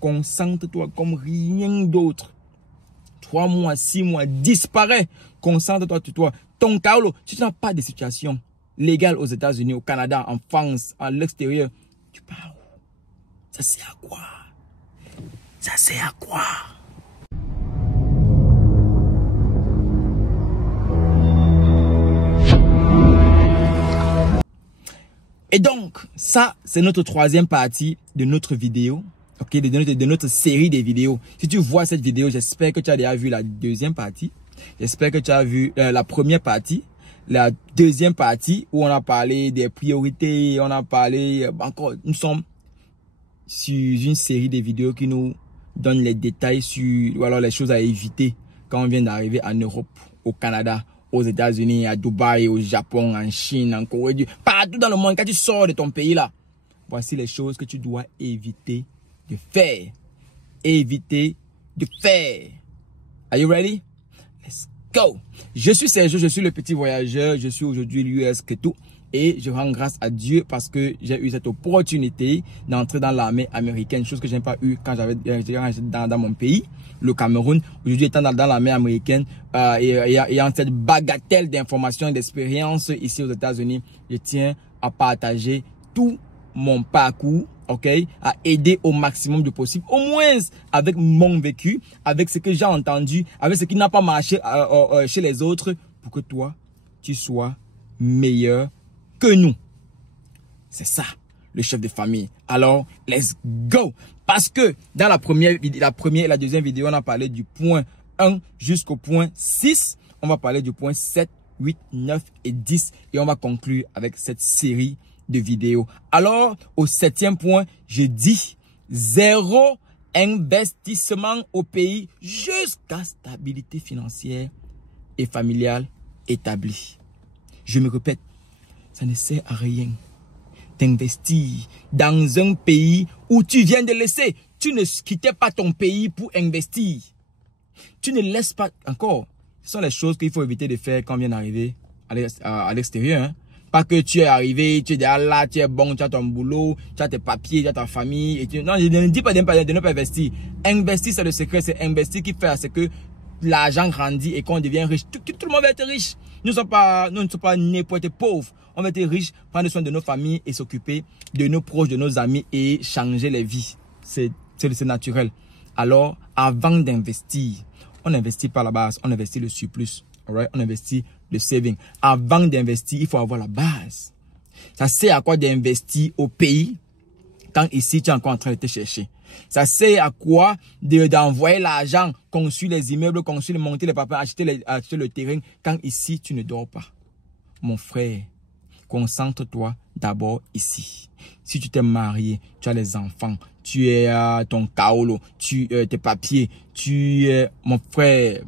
Concentre-toi comme rien d'autre. 3 mois, 6 mois, disparaît. Concentre-toi sur toi. Ton Kaolo, si tu n'as pas de situation légale aux États-Unis, au Canada, en France, à l'extérieur, tu pars où? Ça sert à quoi? Ça sert à quoi? Et donc, ça, c'est notre troisième partie de notre vidéo. Ok, de notre série de vidéos. Si tu vois cette vidéo, j'espère que tu as déjà vu la deuxième partie. J'espère que tu as vu la première partie. La deuxième partie où on a parlé des priorités, on a parlé encore, nous sommes sur une série de vidéos qui nous donne les détails sur ou alors les choses à éviter quand on vient d'arriver en Europe, au Canada, aux États-Unis, à Dubaï, au Japon, en Chine, en Corée, partout dans le monde. Quand tu sors de ton pays là, voici les choses que tu dois éviter de faire. Éviter de faire. Are you ready? Let's go. Je suis Sergio, je suis le petit voyageur. Je suis aujourd'hui l'US Keto. Et je rends grâce à Dieu parce que j'ai eu cette opportunité d'entrer dans l'armée américaine. Chose que je n'ai pas eu quand j'étais dans mon pays, le Cameroun. Aujourd'hui, étant dans l'armée américaine et en cette bagatelle d'informations et d'expériences ici aux États-Unis, je tiens à partager tout mon parcours, ok, à aider au maximum de possible, au moins avec mon vécu, avec ce que j'ai entendu, avec ce qui n'a pas marché chez les autres, pour que toi, tu sois meilleur que nous. C'est ça, le chef de famille. Alors, let's go. Parce que dans la première et la deuxième vidéo, on a parlé du point 1 jusqu'au point 6. On va parler du point 7, 8, 9 et 10. Et on va conclure avec cette série de vidéos. Alors, au 7e point, je dis 0 investissement au pays jusqu'à stabilité financière et familiale établie. Je me répète, ça ne sert à rien d'investir dans un pays où tu viens de laisser. Tu ne quittais pas ton pays pour investir. Tu ne laisses pas encore. Ce sont les choses qu'il faut éviter de faire quand on vient d'arriver à l'extérieur. Hein. Pas que tu es arrivé, tu es déjà là, tu es bon, tu as ton boulot, tu as tes papiers, tu as ta famille. Et non, je ne dis pas de ne pas investir. Investir, c'est le secret. C'est investir qui fait à ce que l'argent grandit et qu'on devient riche. Tout le monde va être riche. Nous ne sommes pas nés pour être pauvres. On va être riches, prendre soin de nos familles et s'occuper de nos proches, de nos amis et changer les vies. C'est naturel. Alors, avant d'investir, on n'investit pas la base, on investit le surplus. Alright? On investit le saving. Avant d'investir, il faut avoir la base. Ça sert à quoi d'investir au pays quand ici tu es encore en train de te chercher? Ça sert à quoi d'envoyer l'argent, construire les immeubles, construire, monter les papiers, acheter le terrain quand ici tu ne dors pas? Mon frère, concentre-toi d'abord ici. Si tu t'es marié, tu as les enfants, tu es ton kaolo, tes papiers, tu es mon frère.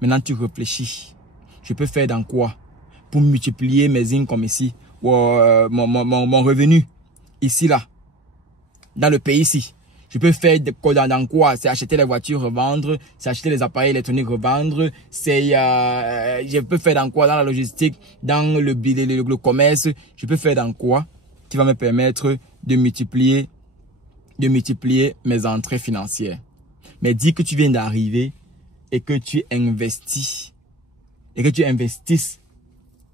Maintenant tu réfléchis. Je peux faire dans quoi pour multiplier mes incomes ici, mon revenu ici là. Dans le pays ici, je peux faire dans quoi? C'est acheter les voitures, revendre, c'est acheter les appareils électroniques, revendre, c'est je peux faire dans quoi? Dans la logistique, dans le commerce, je peux faire dans quoi qui va me permettre de multiplier mes entrées financières. Mais dis que tu viens d'arriver et que tu investis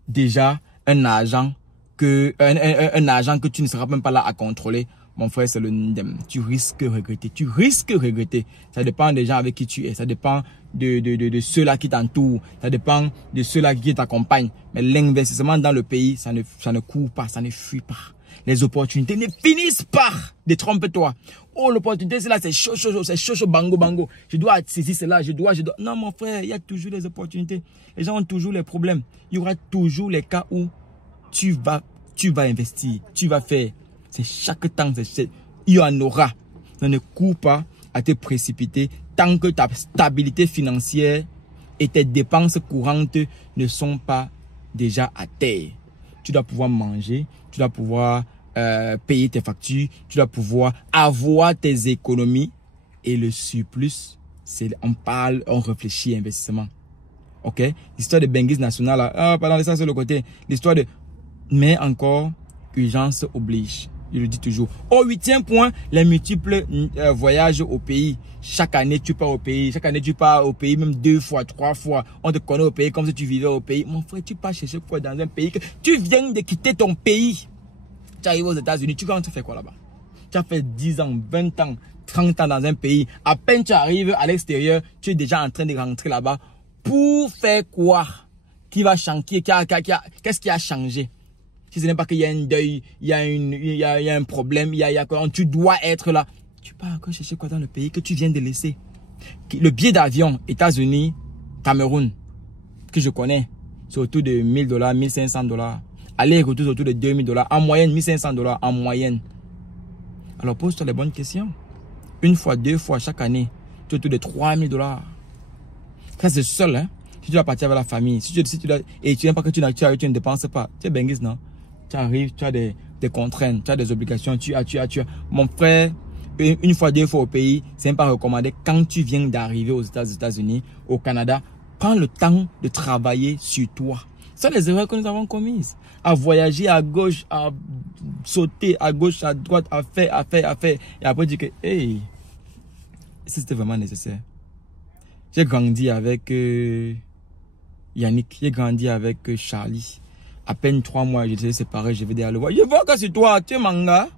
déjà un argent que tu ne seras même pas là à contrôler. Mon frère, c'est le NDEM. Tu risques de regretter. Ça dépend des gens avec qui tu es. Ça dépend de ceux-là qui t'entourent. Ça dépend de ceux-là qui t'accompagnent. Mais l'investissement dans le pays, ça ne court pas, ça ne fuit pas. Les opportunités ne finissent pas. Détrompe-toi. Oh, l'opportunité, c'est là, c'est chaud, bango. Je dois saisir cela, je dois. Non, mon frère, il y a toujours des opportunités. Les gens ont toujours les problèmes. Il y aura toujours les cas où tu vas investir, tu vas faire. C'est chaque temps, il y en aura. Ne cours pas à te précipiter tant que ta stabilité financière et tes dépenses courantes ne sont pas déjà à terre. Tu dois pouvoir manger, tu dois pouvoir payer tes factures, tu dois pouvoir avoir tes économies et le surplus, on réfléchit investissement. Ok? L'histoire de Benguis National, pendant ça sur le côté, l'histoire de, mais encore, urgence oblige. Je le dis toujours. Au 8e point, les multiples voyages au pays. Chaque année, tu pars au pays. Chaque année, tu pars au pays même 2 fois, 3 fois. On te connaît au pays comme si tu vivais au pays. Mon frère, tu pars chercher quoi dans un pays que tu viens de quitter ton pays. Tu arrives aux États-Unis, tu fais quoi là-bas? Tu as fait 10 ans, 20 ans, 30 ans dans un pays. À peine tu arrives à l'extérieur, tu es déjà en train de rentrer là-bas. Pour faire quoi? Qui va changer? Qu'est-ce qui a changé? Si ce n'est pas qu'il y a un deuil, il y a un problème, tu dois être là. Tu pars encore chercher quoi dans le pays que tu viens de laisser? Le billet d'avion, États-Unis, Cameroun, que je connais, c'est autour de $1000, $1500. Aller-retour, autour de $2000. En moyenne, $1500 en moyenne. Alors pose-toi les bonnes questions. Une fois, 2 fois chaque année, tu es autour de $3000. Ça c'est seul, hein. Si tu dois partir avec la famille, et tu n'aimes pas que tu ne dépenses pas, tu es benguis, non? Tu arrives, tu as des contraintes, tu as des obligations, tu as. Mon frère, une fois, 2 fois au pays, c'est même pas recommandé. Quand tu viens d'arriver aux États-Unis, au Canada, prends le temps de travailler sur toi. Ce sont les erreurs que nous avons commises. À voyager à gauche, à sauter à gauche, à droite, à faire. Et après dire que, hey, c'était vraiment nécessaire. J'ai grandi avec Yannick, j'ai grandi avec Charlie. À peine 3 mois, j'étais séparé, je vais dire le voir. Je vois que c'est toi, tu es manga.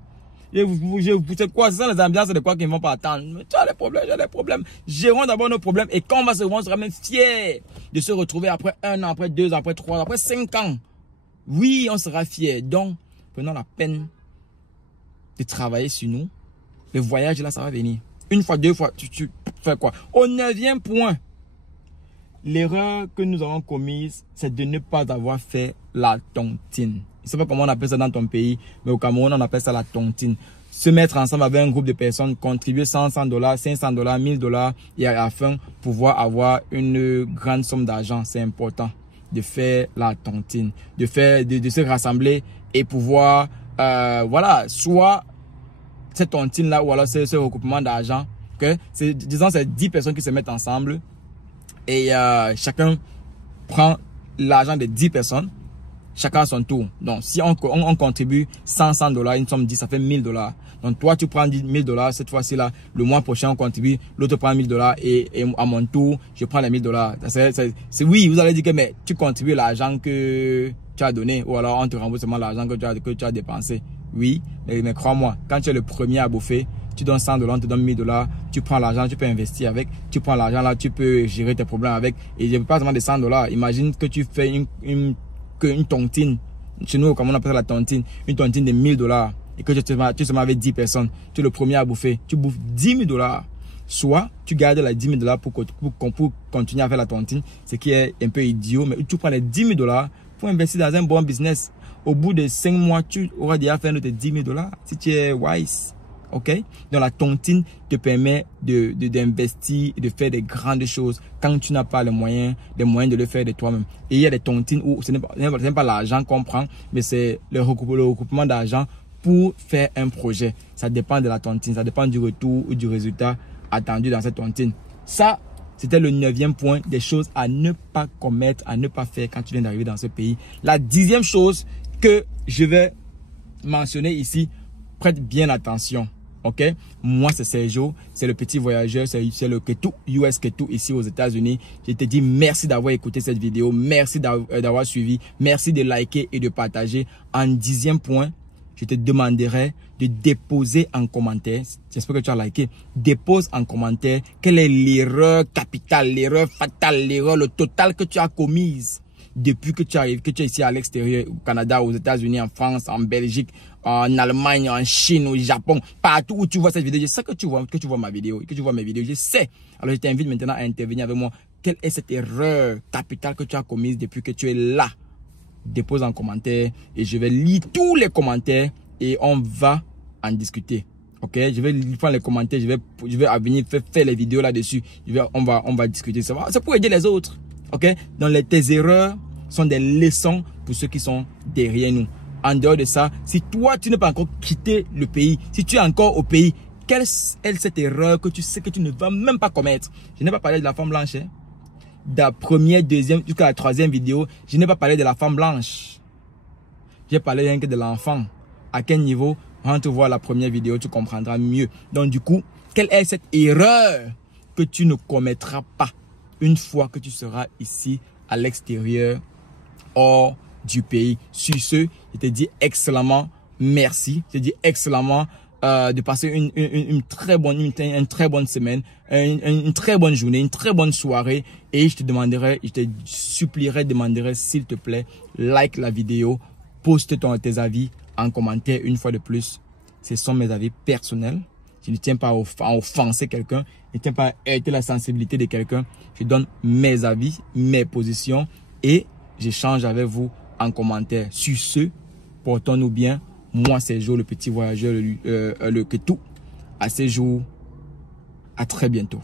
C'est quoi, c'est ça les ambiances de quoi qu'ils ne vont pas attendre. Tu as des problèmes, j'ai des problèmes. Gérons d'abord nos problèmes et quand on sera même fiers de se retrouver après 1 an, après 2 ans, après 3 ans, après 5 ans. Oui, on sera fiers. Donc, prenons la peine de travailler sur nous. Le voyage là, ça va venir. Une fois, 2 fois, tu fais quoi? Au 9e point, l'erreur que nous avons commise, c'est de ne pas avoir fait la tontine. Je ne sais pas comment on appelle ça dans ton pays, mais au Cameroun, on appelle ça la tontine. Se mettre ensemble avec un groupe de personnes, contribuer $100, $500, $1000 et à la fin, pouvoir avoir une grande somme d'argent. C'est important de faire la tontine, de se rassembler et pouvoir, voilà, soit cette tontine là ou alors ce regroupement d'argent, okay? Disons c'est 10 personnes qui se mettent ensemble et chacun prend l'argent de 10 personnes, chacun à son tour. Donc si on contribue $100, une somme 10, ça fait $1000. Donc toi tu prends $1000 cette fois-ci là, le mois prochain on contribue, l'autre prend $1000 et à mon tour je prends les $1000. Oui, vous allez dire que mais tu contribues l'argent que tu as donné ou alors on te rembourse seulement l'argent que tu as dépensé. Oui, mais crois-moi, quand tu es le premier à bouffer, tu donnes $100, on te donne $1000, tu prends l'argent, tu peux investir avec, tu prends l'argent là, tu peux gérer tes problèmes avec. Et je ne pas seulement des $100. Imagine que tu fais une tontine. Chez nous, comme on appelle la tontine, une tontine de $1000 et que tu te mets avec 10 personnes. Tu es le premier à bouffer, tu bouffes $10,000. Soit tu gardes les $10,000 pour continuer à faire la tontine, ce qui est un peu idiot, mais tu prends les $10,000 pour investir dans un bon business. Au bout de 5 mois, tu auras déjà fait un autre $10,000 si tu es wise. Ok? Donc la tontine te permet d'investir et de faire des grandes choses quand tu n'as pas les moyens de le faire de toi-même. Et il y a des tontines où ce n'est pas l'argent qu'on prend, mais c'est le recoupement d'argent pour faire un projet. Ça dépend de la tontine, ça dépend du retour ou du résultat attendu dans cette tontine. Ça, c'était le 9e point des choses à ne pas commettre, à ne pas faire quand tu viens d'arriver dans ce pays. La 10e chose que je vais mentionner ici, prête bien attention. Ok, moi c'est Sergio, c'est le petit voyageur, c'est le Ketu, US Ketu ici aux États-Unis. Je te dis merci d'avoir écouté cette vidéo, merci d'avoir suivi, merci de liker et de partager. En 10e point, je te demanderai de déposer en commentaire, j'espère que tu as liké, dépose en commentaire quelle est l'erreur capitale, l'erreur fatale, l'erreur, le total que tu as commise depuis que tu arrives, que tu es ici à l'extérieur, au Canada, aux États-Unis, en France, en Belgique, en Allemagne, en Chine, au Japon, partout où tu vois cette vidéo. Je sais que tu vois ma vidéo, que tu vois mes vidéos, je sais. Alors je t'invite maintenant à intervenir avec moi. Quelle est cette erreur capitale que tu as commise depuis que tu es là? Dépose en commentaire et je vais lire tous les commentaires et on va en discuter. Ok, je vais prendre les commentaires, je vais à venir faire les vidéos là-dessus. On va discuter. C'est pour aider les autres. Ok, donc tes erreurs sont des leçons pour ceux qui sont derrière nous. En dehors de ça, si toi tu n'as pas encore quitté le pays, si tu es encore au pays, quelle est cette erreur que tu sais que tu ne vas même pas commettre? Je n'ai pas parlé de la femme blanche. Hein? De la première, deuxième, jusqu'à la 3e vidéo, je n'ai pas parlé de la femme blanche. J'ai parlé rien que de l'enfant. À quel niveau Quand tu vois la première vidéo, tu comprendras mieux. Donc du coup, quelle est cette erreur que tu ne commettras pas une fois que tu seras ici à l'extérieur, hors du pays? Sur ce, je te dis excellemment merci. Je te dis excellemment de passer une très bonne semaine, une très bonne journée, une très bonne soirée. Et je te supplierai, demanderai s'il te plaît, like la vidéo, poste tes avis en commentaire une fois de plus. Ce sont mes avis personnels. Je ne tiens pas à offenser quelqu'un. Je ne tiens pas à heurter la sensibilité de quelqu'un. Je donne mes avis, mes positions et j'échange avec vous en commentaire. Sur ce, portons-nous bien. Moi, c'est Jo, le petit voyageur, le Ketou. À ces jours, à très bientôt.